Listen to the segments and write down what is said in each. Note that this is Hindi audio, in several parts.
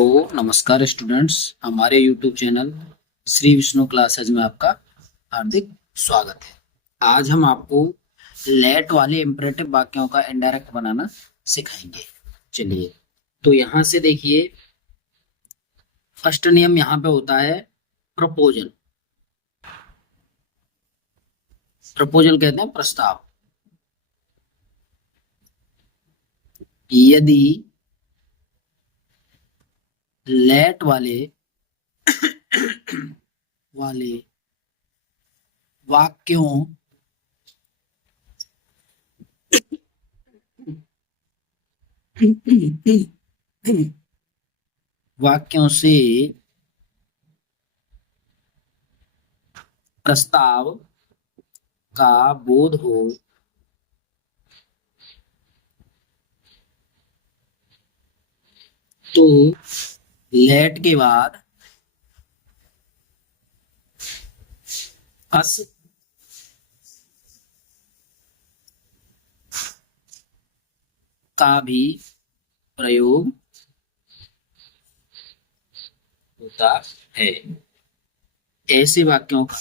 हेलो नमस्कार स्टूडेंट्स। हमारे YouTube channel Shri Vishnu classes में आपका हार्दिक स्वागत है। आज हम आपको लेट वाले इंपरेटिव वाक्यों का इनडायरेक्ट बनाना सिखाएंगे। चलिए, तो यहाँ से देखिए, फर्स्ट नियम यहाँ पे होता है प्रपोजल। प्रपोजल कहते हैं प्रस्ताव। यदि लेट वाले वाले वाक्यों वाक्यों से प्रस्ताव का बोध हो तो लेट के बाद अस का भी प्रयोग होता है। ऐसे वाक्यों का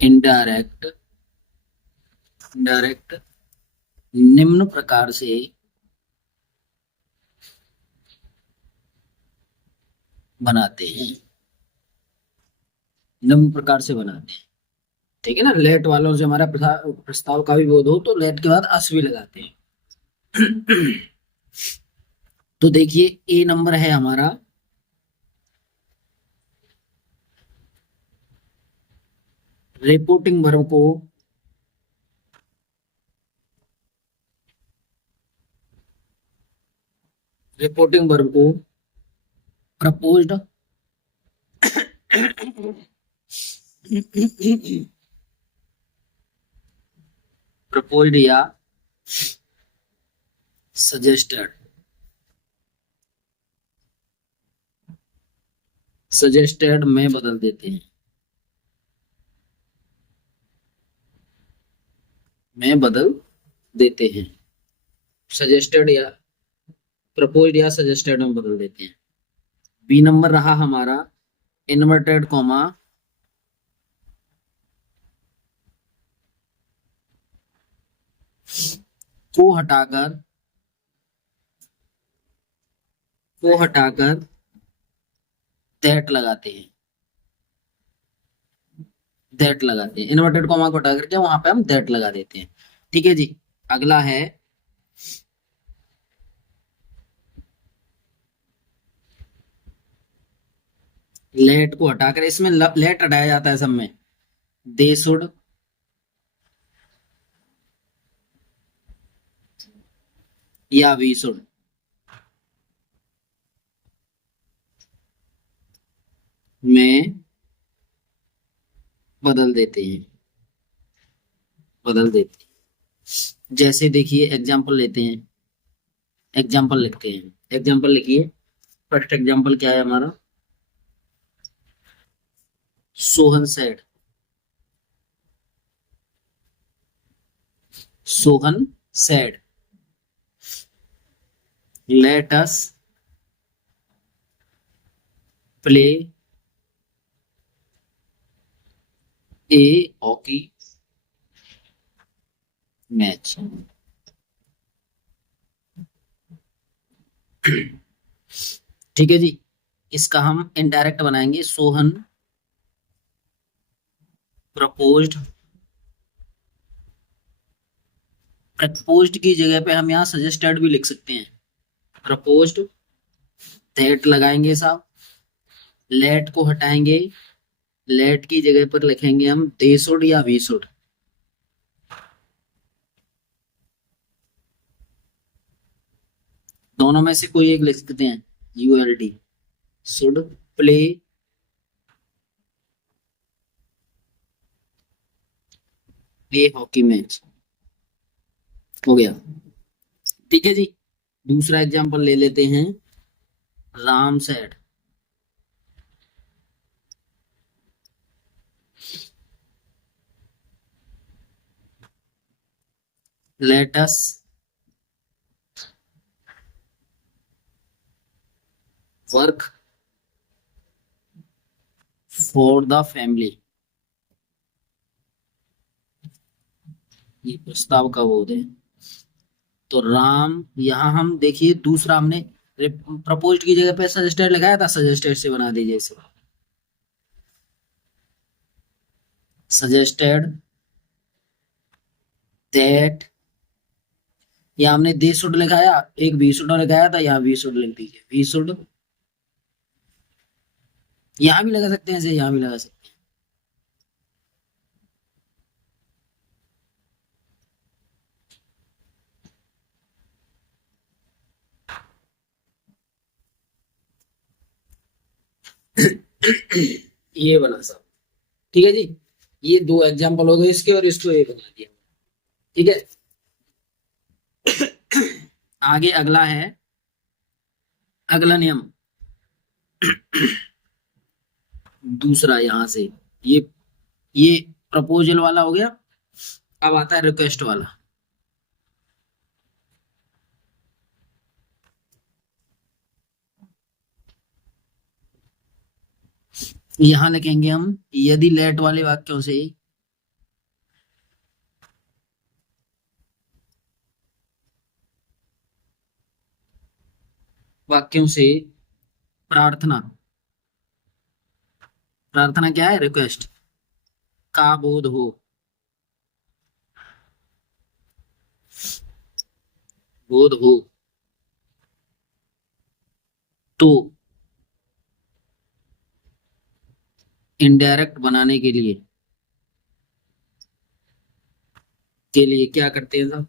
इनडायरेक्ट निम्न प्रकार से बनाते हैं। निम्न प्रकार से बनाते हैं, ठीक है ना। लेट वालों से हमारा प्रस्ताव का भी बोध हो तो लेट के बाद अस भी लगाते हैं। तो देखिए, ए नंबर है हमारा रिपोर्टिंग वर्ब को प्रपोज्ड प्रपोज्ड या सजेस्टेड में बदल देते हैं। सजेस्टेड या प्रपोज्ड या सजेस्टेड में बदल देते हैं। बी नंबर रहा हमारा इन्वर्टेड कॉमा को हटाकर दैट लगाते हैं। इन्वर्टेड कॉमा को हटा करके वहां पे हम दैट लगा देते हैं। ठीक है जी। अगला है लेट को हटाकर, इसमें लेट हटाया जाता है सब में। दे शुड या वी शुड में बदल देते हैं। जैसे देखिए, एग्जाम्पल लेते हैं, एग्जाम्पल लिखते हैं। एग्जाम्पल लिखिए। फर्स्ट एग्जाम्पल क्या है हमारा? Sohan said let us play A hockey match. ठीक है जी। इसका हम इनडायरेक्ट बनाएंगे। सोहन प्रपोज्ड की जगह पे हम यहाँ सजेस्टेड भी लिख सकते हैं। प्रपोज्ड दैट लगाएंगे साहब, लेट को हटाएंगे, लेट की जगह पर लिखेंगे हम दे शुड या वी शुड। दोनों में से कोई एक लिख सकते हैं। ULED should play hockey match. हो गया। ठीक है जी। दूसरा एग्जांपल ले लेते हैं। Ram said let us work for the family. ये प्रस्ताव का बोध है। तो राम, यहाँ हम देखिए दूसरा हमने प्रपोज्ड की जगह पे सजेस्टेड लगाया था, सजेस्टेड से बना दीजिए इसे। सजेस्टेड दैट, यहाँ हमने दे शुड लगाया, एक वी शुड लगाया था, यहाँ वी शुड लिख दीजिए, वी शुड। यहाँ भी लगा सकते हैं, ऐसे यहाँ भी लगा सकते हैं। ये बना सब, ठीक है जी। ये दो एग्जांपल हो गए इसके, और इसको ये बना दिया, ठीक है। आगे अगला है, अगला नियम दूसरा, यहां से ये प्रपोजल वाला हो गया। अब आता है रिक्वेस्ट वाला। यहां लिखेंगे हम, यदि लेट वाले वाक्यों से वाक्यों से प्रार्थना, प्रार्थना क्या है, रिक्वेस्ट का बोध हो, बोध हो तो इनडायरेक्ट बनाने के लिए क्या करते हैं साहब,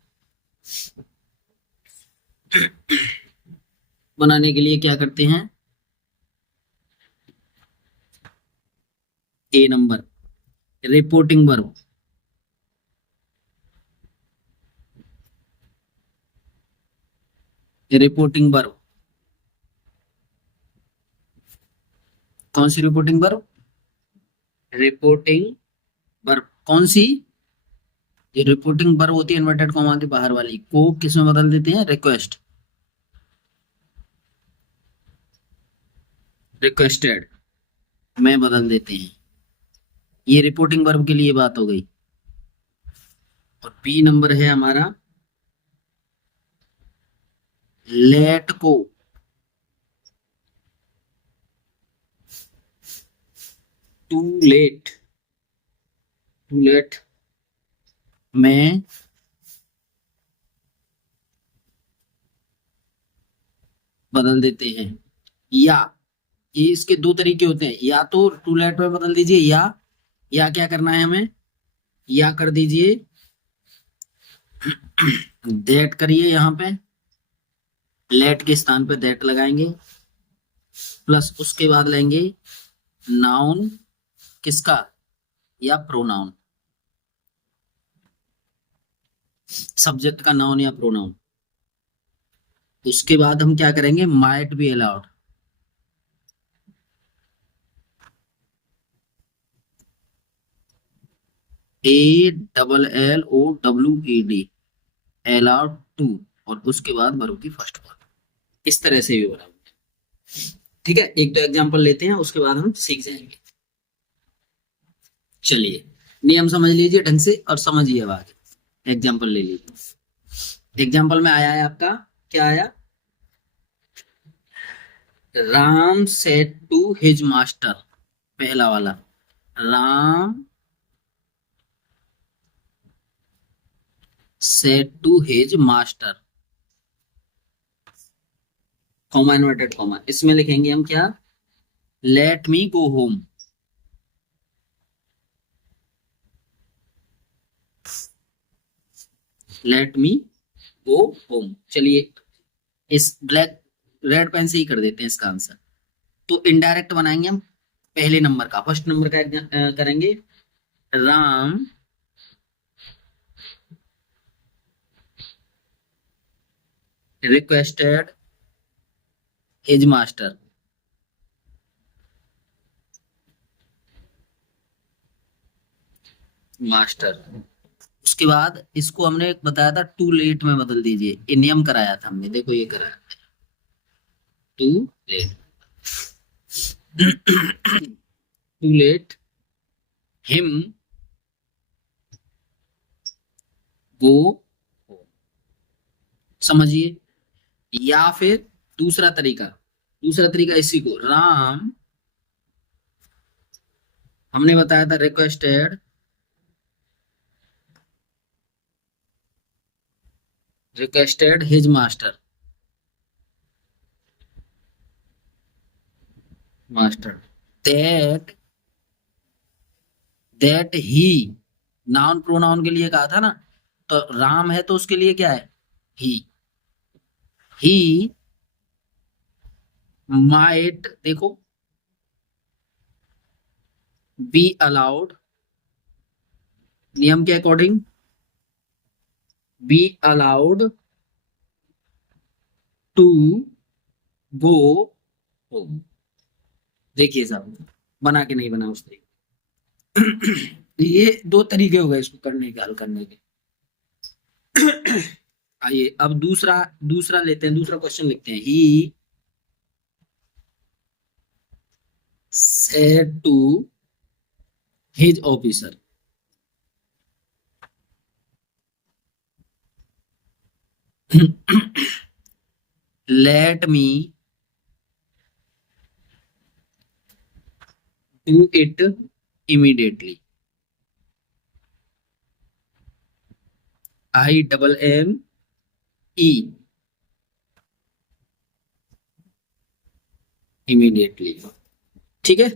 बनाने के लिए क्या करते हैं, A number, reporting verb. Reporting verb, कौन सी रिपोर्टिंग वर्ब, रिपोर्टिंग वर्ब कौन सी, ये रिपोर्टिंग वर्ब होती है इन्वर्टेड कॉमा के बाहर वाली, को किस में बदल देते हैं, रिक्वेस्ट, रिक्वेस्टेड में बदल देते हैं। ये रिपोर्टिंग वर्ब के लिए बात हो गई। और बी नंबर है हमारा, लेट को टू लेट, टू लेट में बदल देते हैं। या ये इसके दो तरीके होते हैं, या तो टू लेट में बदल दीजिए, या क्या करना है हमें, या कर दीजिए दैट करिए, यहाँ पे लेट के स्थान पे दैट लगाएंगे, प्लस उसके बाद लेंगे नाउन किसका, या प्रोनाउन, सब्जेक्ट का नाउन या प्रोनाउन। उसके बाद हम क्या करेंगे, might be allowed, ALLOWED, allowed to, और उसके बाद वर्ब की फर्स्ट फॉर्म। इस तरह से भी बना, ठीक है। एक दो एग्जांपल लेते हैं, उसके बाद हम सीख जाएंगे। चलिए, नियम समझ लीजिए ढंग से और समझिए अब आगे। एग्जांपल ले लीजिए। एग्जांपल में आया है आपका, क्या आया, Ram said to his master, पहला वाला, Ram said to his master, comma inverted comma, इसमें लिखेंगे हम क्या, let me go home, let me go home. चलिए, इस ब्लैक रेड पेन से ही कर देते हैं इसका आंसर। तो इनडायरेक्ट बनाएंगे हम, पहले नंबर का, फर्स्ट नंबर का करेंगे, Ram requested his master, master उसके बाद इसको हमने बताया था टू लेट में बदल दीजिए, ये नियम कराया था हमने, देखो ये कराया to let. To let him go, समझिए। या फिर दूसरा तरीका, दूसरा तरीका इसी को, राम, हमने बताया था requested his master, master that, that he, noun pronoun के लिए कहा था ना, तो राम है तो उसके लिए क्या है, ही माइट, देखो, बी अलाउड, नियम के according, be allowed to go home. देखिए साहब, बना के नहीं बना उस तरीके। ये दो तरीके हो गए इसको करने के, हल करने के। आइए अब दूसरा, दूसरा लेते हैं, दूसरा क्वेश्चन लिखते हैं। He said to his officer, let me do it immediately, I double M E, immediately, ठीक है।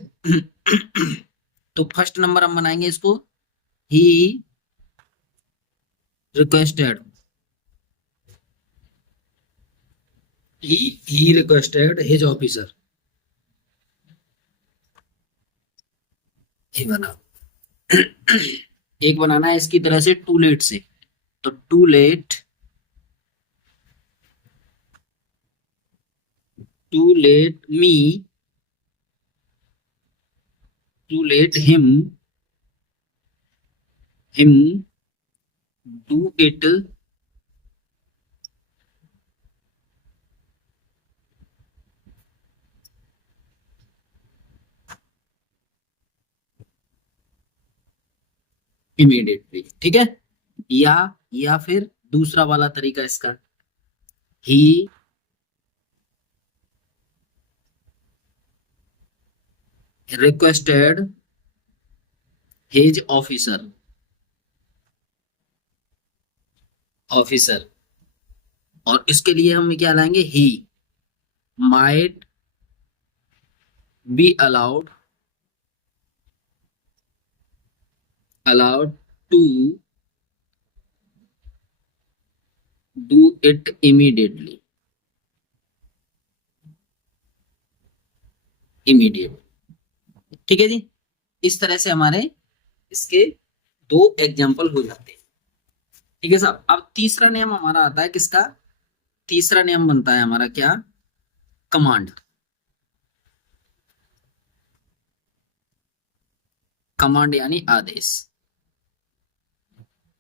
तो फर्स्ट नंबर हम बनाएंगे इसको, he requested, he requested his officer, ये बना। एक बनाना है इसकी तरह से टू लेट से, तो to let, to let me, to let him do it immediately, ठीक है। या फिर दूसरा वाला तरीका इसका, he requested his officer, officer, और इसके लिए हम क्या लाएंगे, he might be allowed, allowed to do it immediately, immediate, ठीक है जी। इस तरह से हमारे इसके दो एग्जाम्पल हो जाते हैं, ठीक है साहब। अब तीसरा नियम हमारा आता है किसका, तीसरा नियम बनता है हमारा क्या, कमांड, कमांड यानी आदेश,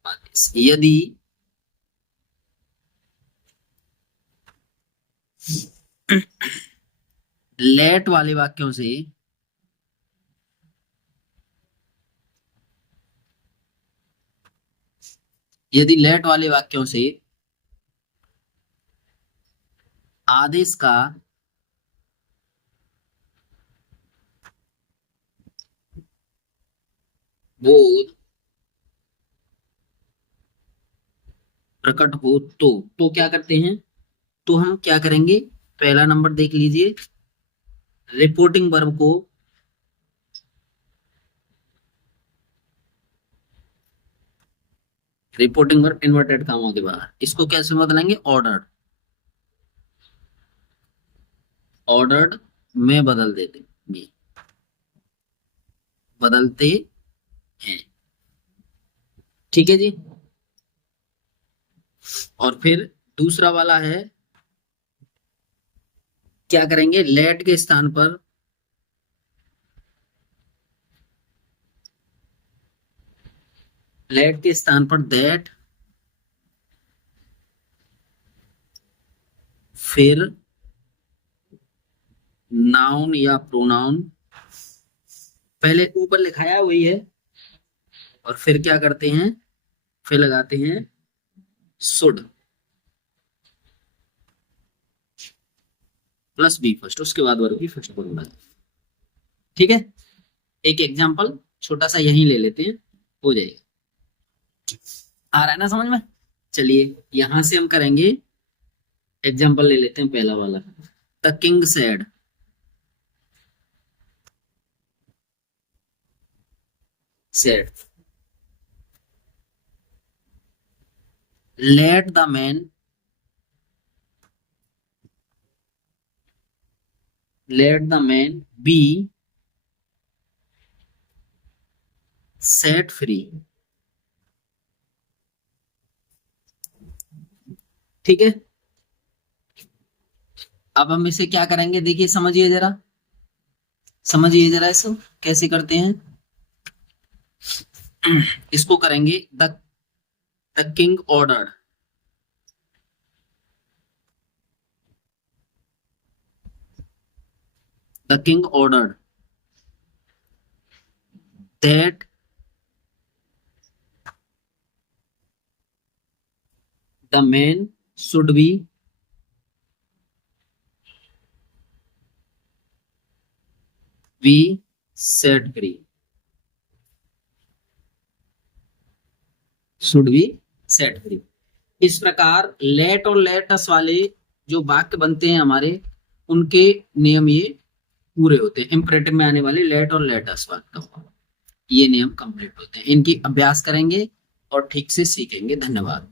आदेश। यदि लेट वाले वाक्यों से यदि लेट वाले वाक्यों से आदेश का बोध प्रकट हो तो क्या करते हैं, तो हम क्या करेंगे, पहला नंबर देख लीजिए, रिपोर्टिंग वर्ब को रिपोर्टिंग वर्ब इन्वर्टेड कामों के बाहर, इसको कैसे बदलेंगे, ऑर्डर्ड, ऑर्डर्ड में बदल देते हैं, बदलते हैं, ठीक है जी। और फिर दूसरा वाला है, क्या करेंगे, लेट के स्थान पर लेट के स्थान पर दैट, फिर नाउन या प्रोनाउन, पहले ऊपर लिखाया है वही है, और फिर क्या करते हैं, फिर लगाते हैं शुड प्लस बी फर्स्ट, उसके बाद वर्ब की फर्स्ट बोलना है। ठीक है, एक एग्जांपल छोटा सा यहीं ले लेते हैं, हो जाएगा। आ रहा है ना समझ में? चलिए यहां से हम करेंगे, एग्जांपल ले लेते हैं पहला वाला। The king said, said let the man, let the man be set free। ठीक है, अब हम इसे क्या करेंगे, देखिए समझिए जरा, समझिए जरा इसको कैसे करते हैं। इसको करेंगे the king order, the king order that the man should be set free, should be set free। इस प्रकार लेट और लेटस वाले जो वाक्य बनते हैं हमारे, उनके नियम ये पूरे होते हैं। इंपरेटिव में आने वाले लेट और लेटस वाक्य, ये नियम कंप्लीट होते हैं। इनकी अभ्यास करेंगे और ठीक से सीखेंगे। धन्यवाद।